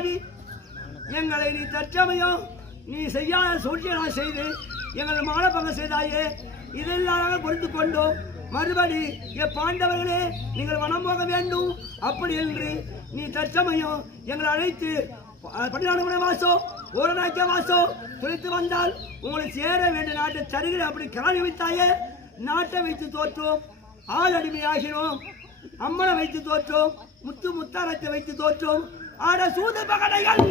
செய்தாய் எங்களை நீ தற்சமயம் நீ செய்யாத சூழ்ச்சியெல்லாம் நான் செய்து எங்களை மானப்பங்க செய்தாயே. இதெல்லாம் பொறுத்து கொண்டோம். மறுபடி எப்பாண்டவர்களே பாண்டவர்களே நீங்கள் வனம் போக வேண்டும். அப்படி என்று நீ தற்சமயம் எங்களை அழைத்து பட்டினாடு வாசோ ஒரு நாய்க்க வாசோ குளித்து வந்தால் உங்களை சேர வேண்டிய நாட்டை தருகிற அப்படி கிளம்பி வைத்தாயே. நாட்டை வைத்து தோற்றோம். ஆள் அடிமையாகிறோம். அம்மனை வைத்து தோற்றோம். முத்து முத்தாரத்தை வைத்து தோற்றோம். ஆட சூது பகடைகள்.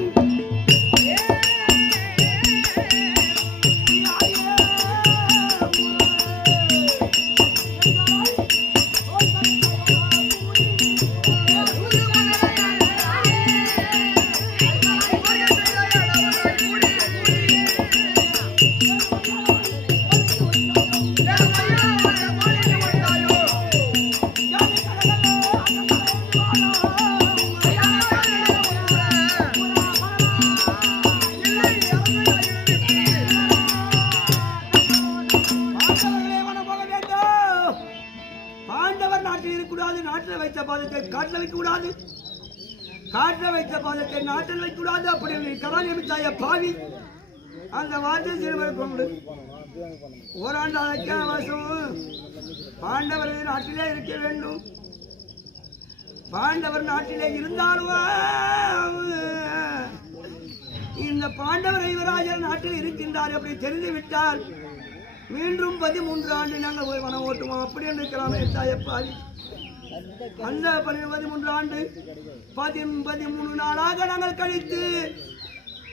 காட்டில் வைத்த பாதத்தை காட்டில் வைக்கக்கூடாது. காட்டில் வைத்த பாதத்தை நாட்டில் வைக்கக்கூடாது. அப்படி நீ கராலி அமைச்சாய பாவி. அந்த வார்த்தை சிறுவர் கொண்டு ஓராண்டு அழைக்க வாசம் நாட்டிலே இருக்க வேண்டும். பாண்டவர் நாட்டிலே இருந்தாலும் இந்த பாண்டவர் ஐவராஜர் நாட்டில் இருக்கின்றார் அப்படி தெரிந்து விட்டால் மீண்டும் பதிமூன்று ஆண்டு நாங்கள் போய் வனம் ஓட்டுவோம். அப்படி என்று இருக்கிறாமே தாயப்பாடி அந்த பதி பதிமூன்று ஆண்டு பதிமூணு நாளாக நாங்கள் கழித்து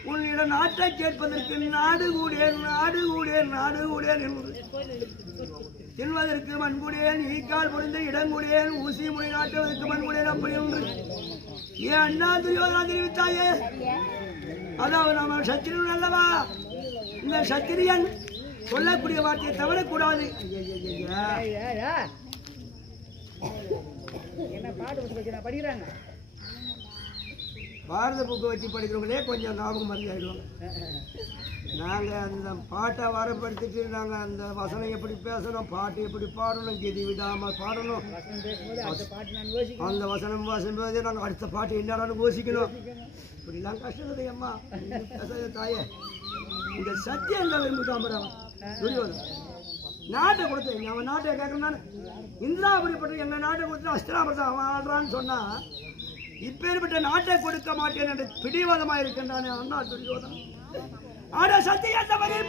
உன்னிடம் நாட்டை கேட்பதற்கு நாடு கூடேன் நாடு கூடேன் நாடு கூடேன் என்று தின்வதற்கு மண்குடேன் ஈக்கால் புரிந்த இடங்குடேன் ஊசி முறை நாட்டுவதற்கு மண்குடேன் அப்படி என்று ஏன் அண்ணா துரியோதனா தெரிவித்தாயே அதாவது நம்ம சத்திரியன் அல்லவா இந்த சத்திரியன் சொல்லக்கூடிய வார்த்தையை தவறக்கூடாது என்ன பாட்டு புத்தகம் வச்சு நான் படிக்கிறாங்க பாரத புக்கை வச்சு படிக்கிறவங்களே கொஞ்சம் ஞாபகம் மறந்து ஆயிடுவாங்க நாங்கள் அந்த பாட்டை வரப்படுத்திட்டு நாங்கள் அந்த வசனம் எப்படி பேசணும் பாட்டு எப்படி பாடணும் கெதி விடாமல் பாடணும். அந்த வசனம் வாசும்போது நாங்கள் அடுத்த பாட்டு என்னடான்னு யோசிக்கணும். இப்படிலாம் கஷ்டப்படு அம்மா. பேசாத தாயே. இந்த சத்தியம் தான் துரியோதன் நாட்டை கொடுத்து அவன் நாட்டை கேட்கணும் நான் இந்திராபுரிப்பட்ட எங்கள் நாட்டை கொடுத்து அஸ்திராபுரத்தை அவன் ஆடுறான்னு சொன்னா இப்பேற்பட்ட நாட்டை கொடுக்க மாட்டேன் என்று பிடிவாதமாக இருக்கின்றானே அண்ணா துரியோதன் ஆட சத்தியத்தை வரை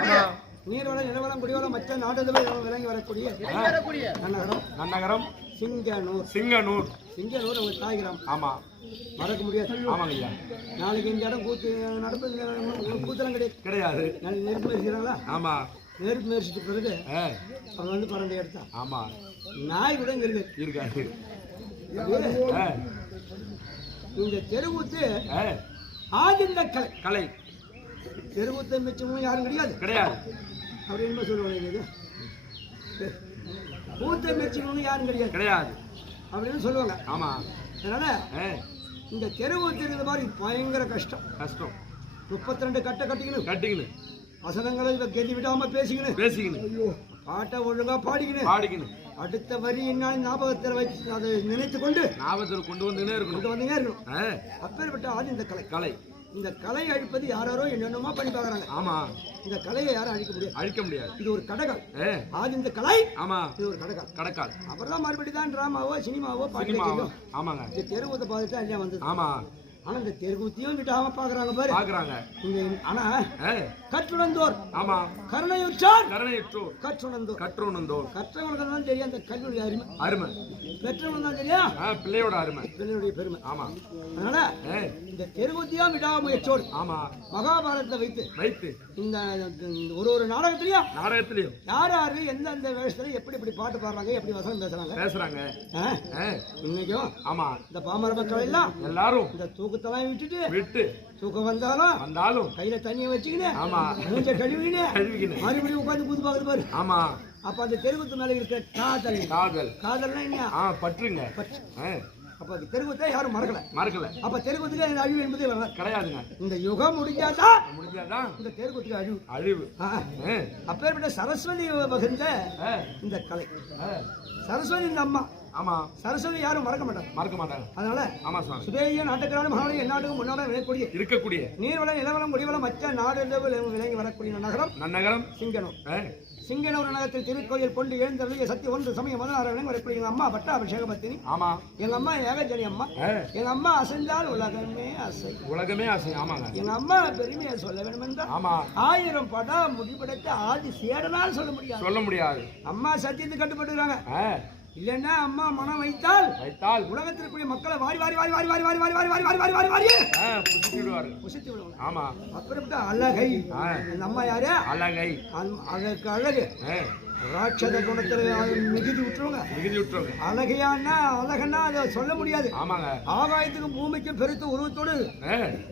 நீர்வளம் நிலவளம் குடிவளம் மற்ற நாடுகளை விளங்கி வரக்கூடிய நன்னகரம். நன்னகரம். சிங்கனூர். சிங்கனூர். சிங்கனூர் உங்க தாய்கிராம் ஆமா. மறக்க முடியாது. ஆமாங்க ஐயா. நாளைக்கு இந்த இடம் கூத்து நடப்பு கூத்தலாம் கிடையாது. கிடையாது. நெருப்பு மெரிக்கிறாங்களா ஆமா. நெருப்பு மெரிச்சிட்டு பிறகு அவன் வந்து பறந்து எடுத்தான் ஆமா. நாய் கூட இங்க இருக்கு. இருக்காது. இந்த தெருவூத்து ஆதிந்த கலை. கலை. தெருவூத்தை மிச்சமும் யாரும் கிடையாது. கிடையாது. அப்படின்னு சொல்லுவாங்க இது பூத்தை மிச்சமும் யாரும் கிடையாது. கிடையாது. அப்படின்னு சொல்லுவாங்க. ஆமா. அதனால இந்த தெருவூத்து இருக்கிற மாதிரி பயங்கர கஷ்டம். கஷ்டம். முப்பத்தி ரெண்டு கட்டை கட்டிக்கணும். கட்டிக்கின்னு வசனங்களை கெதி விடாம பேசிக்கணும். பேசிக்கின்னு பாட்டை ஒழுங்கா பாடிக்கணும். பாடிக்கின்னு அடுத்த வரி என்ன ஞாபகத்தில் வச்சு அதை நினைத்து கொண்டு ஞாபகத்தில் கொண்டு வந்துனே இருக்கணும். கொண்டு வந்தீங்க இருக்கணும். அப்பேற்பட்ட ஆள் இந்த கலை. கலை. இந்த கலை அழிப்பது யாரோ என்னென்னமோ பண்ணி பார்க்கறாங்க. ஆமா. இந்த கலையை யாரும் அழிக்க முடியாது. அழிக்க முடியாது. இது ஒரு கடகால். ஆதி இந்த கலை. ஆமா. இது ஒரு கடகால். கடக்கால் அப்புறம் தான் மறுபடியும் தான் டிராமாவோ சினிமாவோ பாட்டு ஆமாங்க. தெருவத்தை பார்த்துட்டு ஐயா வந்தது? ஆமா. ஆனா இந்த தெருவத்தையும் விடாம பாக்குறாங்க பாரு. பாக்குறாங்க ஆனா கற்றுணர்ந்தோர். ஆமா. கருணையுற்றார். கருணையற்றோர். கற்றுணர்ந்தோர். கற்றுணர்ந்தோர். கற்றவங்களுக்கு தான் தெரியும் அந்த கல்வியுடைய அருமை. அருமை. பெற்றவங்களுக்கு தான் தெரியும் பிள்ளையோட அருமை. பிள்ளையுடைய பெருமை. ஆமா. அதனால இந்த தெருவத்தையும் விடாமுயற்சியோடு ஆமா. மகாபாரதத்தை வைத்து வைத்து. இந்த ஒரு ஒரு நாடகத்திலையும் நாடகத்திலையும். யார் யாரு எந்தெந்த வேஷத்துல எப்படி எப்படி பாட்டு பாடுறாங்க எப்படி வசனம் பேசுறாங்க? பேசுறாங்க. இன்னைக்கும் ஆமா. இந்த பாமர மக்கள் எல்லாம் எல்லாரும். இந்த தூக்கத்தெல்லாம் விட்டுட்டு விட்டு. தூக்கம் வந்தாலும் வந்தாலும் கையில தண்ணியை வச்சுக்கின்னு ஆமா. மூஞ்ச கழுவின்னு கழுவிக்கின்னு மறுபடியும் உட்காந்து புது பாக்குது பாரு. ஆமா. அப்ப அந்த தெருவுத்து மேல இருக்க காதல். காதல். காதல்னா என்ன? ஆ பற்றுங்க. அப்ப அந்த தெருவத்தை யாரும் மறக்கல. மறக்கல. அப்ப தெருவத்துக்கு அந்த அழிவு என்பது. கிடையாதுங்க. இந்த யுகம் முடிஞ்சாதான் முடிஞ்சாதான் இந்த தெருவத்துக்கு அழிவு. அழிவு. அப்பேற்பட்ட சரஸ்வதி வகிர்ந்த ஆ, இந்த கலை. சரஸ்வதி இந்த அம்மா. ஆமா. சரஸ்வதி யாரும் மறக்க மாட்டாங்க. மறக்க மாட்டாங்க. அதனால ஆமா சுவாமி. சுதேய நாட்டுக்கான மகாநாடு எந்நாட்டுக்கும் முன்னாடி விளையக்கூடிய இருக்கக்கூடிய நீர்வளம் நிலவளம் குடிவளம் மற்ற நாடு விளங்கி வரக்கூடிய நகரம் நன்னகரம். சிங்கனூர். ஆ, சிங்கனூர் நகரத்தில் திருக்கோயில் கொண்டு எழுந்தருளிய சக்தி ஒன்று சமய முதலாறு விளங்கி வரக்கூடிய எங்க அம்மா பட்டாபிஷேக பத்தினி. ஆமா. எங்க அம்மா ஏகஜனி அம்மா. எங்க அம்மா அசைந்தால் உலகமே அசை. உலகமே ஆசை ஆமாங்க. எங்க அம்மா பெருமையை சொல்ல வேண்டும் என்றால் ஆமா. ஆயிரம் படம் முடிபடைத்த ஆதி சேடனால் சொல்ல முடியாது. சொல்ல முடியாது. அம்மா சத்தியத்தை கட்டுப்பட்டுறாங்க இல்லைன்னா அம்மா மனம் வைத்தால் வைத்தால் உலகத்தில் இருக்கக்கூடிய மக்களை வாரி வாரி வாரி வாரி வாரி வாரி வாரி வாரி வாரி வாரி வாரி வாரி புடிச்சு விடுவாரு புசித்து விடுவாங்க ஆமா அப்புறப்பட்ட அழகை அந்த அம்மா யாரு அழகை அதற்கு அழகு ராட்சத குணத்தில் மிகுதி விட்டுருவாங்க மிகுதி விட்டுருவாங்க அழகையான்னா அழகன்னா அதை சொல்ல முடியாது. ஆமாங்க. ஆகாயத்துக்கும் பூமிக்கும் பெருத்து உருவத்தோடு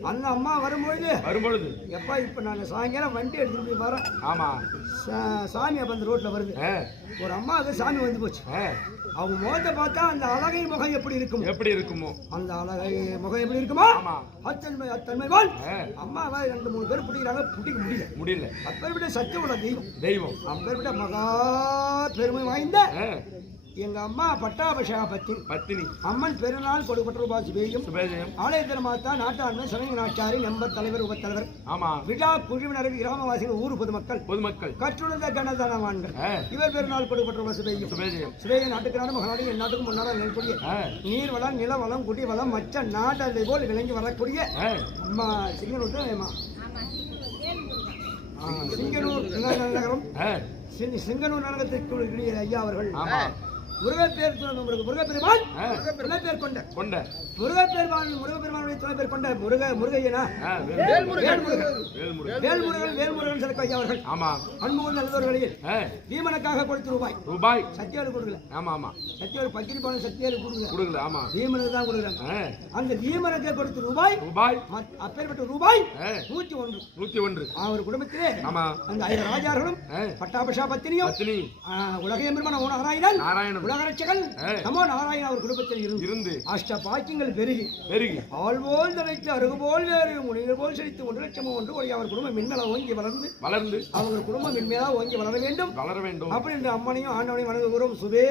அந்த அம்மா வரும்பொழுது வரும்பொழுது. எப்பா இப்ப நான் சாயங்காலம் வண்டி எடுத்துட்டு போய் வரேன் ஆமா. சா- சாமி அப்ப அந்த ரோட்ல வருது. ஒரு அம்மாவுக்கு சாமி வந்து போச்சு. அவங்க முகத்தை பார்த்தா அந்த அழகை முகம் எப்படி இருக்கும். எப்படி இருக்குமோ. அந்த அழகை முகம் எப்படி இருக்குமா. அத்தன்மை அத்தன்மை ஆ, அம்மாவை ரெண்டு மூணு பேர் பிடிக்கிறாங்க. பிடிக்க முடியல. முடியல. அப்பேற்பட்ட சத்தியம் உள்ள தெய்வம். தெய்வம். அப்பேற்பட்ட மகா பெருமை வாய்ந்த எங்க அம்மா பட்டாபிஷேக பத்தி பத்தினி. அம்மன் பெருநாள் கொடுப்பட்ட ரூபாய் சுபேயும் ஆலயத்தில் மாத்தா நாட்டாண்மை சமய நாட்டாரி நம்பர் தலைவர் உபத்தலைவர். ஆமா. விழா குழுவினர் கிராமவாசிகள் ஊர் பொதுமக்கள். பொதுமக்கள். கற்றுணர்ந்த கணதனவான்கள் ஆ, இவர் பெருநாள் கொடுப்பட்ட ரூபாய் சுபேயும் சுபேய நாட்டுக்கு நாடு மகனாடு என் நாட்டுக்கு முன்னாடி நெல்கொடிய நீர் வளம் நில வளம் குடி வளம் மற்ற நாட்டை போல் விளங்கி வரக்கூடிய அம்மா ஏம்மா? ஆ, சிங்கனூர் நகரம். சிங்கனூர் நகரத்திற்கு ஐயா அவர்கள். முருகப்பேர் முருகப்பெருமான்? ஆ, துணை பேர் கொண்ட. கொண்ட. முருகப்பெருமான் முருகப்பெருமானுடைய துணை பேர் கொண்ட முருக முருகையனா? வேல்முருகன். ஐயா அவர்கள். ஆமா. அன்புகள் நல்லவர்களில் ஆ, பீமனுக்காக கொடுத்த ரூபாய். ரூபாய். சத்தியாலு கொடுக்கல. ஆமா ஆமா. சத்தியாலு பக்கிரி பணம் சத்தியாலு கொடுக்கல. கொடுக்கல ஆமா. பீமனுக்கு தான் கொடுக்குறாங்க அந்த பீமனுக்கு கொடுத்த ரூபாய் ரூபாய். அப்பேற்பட்ட ரூபாய் நூத்தி ஒன்று. நூத்தி ஒன்று. அவர் குடும்பத்திலே ஆமா. அந்த ஐந்து ராஜார்களும் பட்டாபிஷா பத்தினியும் பத்தினி. உலக எம்பெருமான நாராயணன் நாராயணன். உலக ரட்சகன் ஆ. நமோ நாராயணன் அவர் குடும்பத்தில் இருந்து இருந்து. அஷ்ட பாக்கியங்கள் பெருகி. பெருகி. ஆள்போல் நினைத்து அருகுபோல் வேறு முனிகள் போல் செழித்து ஒன்று லட்சமோ ஒன்று ஒரு அவர் குடும்பம் மின்மேலா ஓங்கி வளர்ந்து வளர்ந்து. அவங்க குடும்பம் மின்மேலா ஓங்கி வளர வேண்டும். வளர வேண்டும். அப்படி என்று அம்மனையும் ஆண்டவனையும் வணங்குகிறோம். சுபே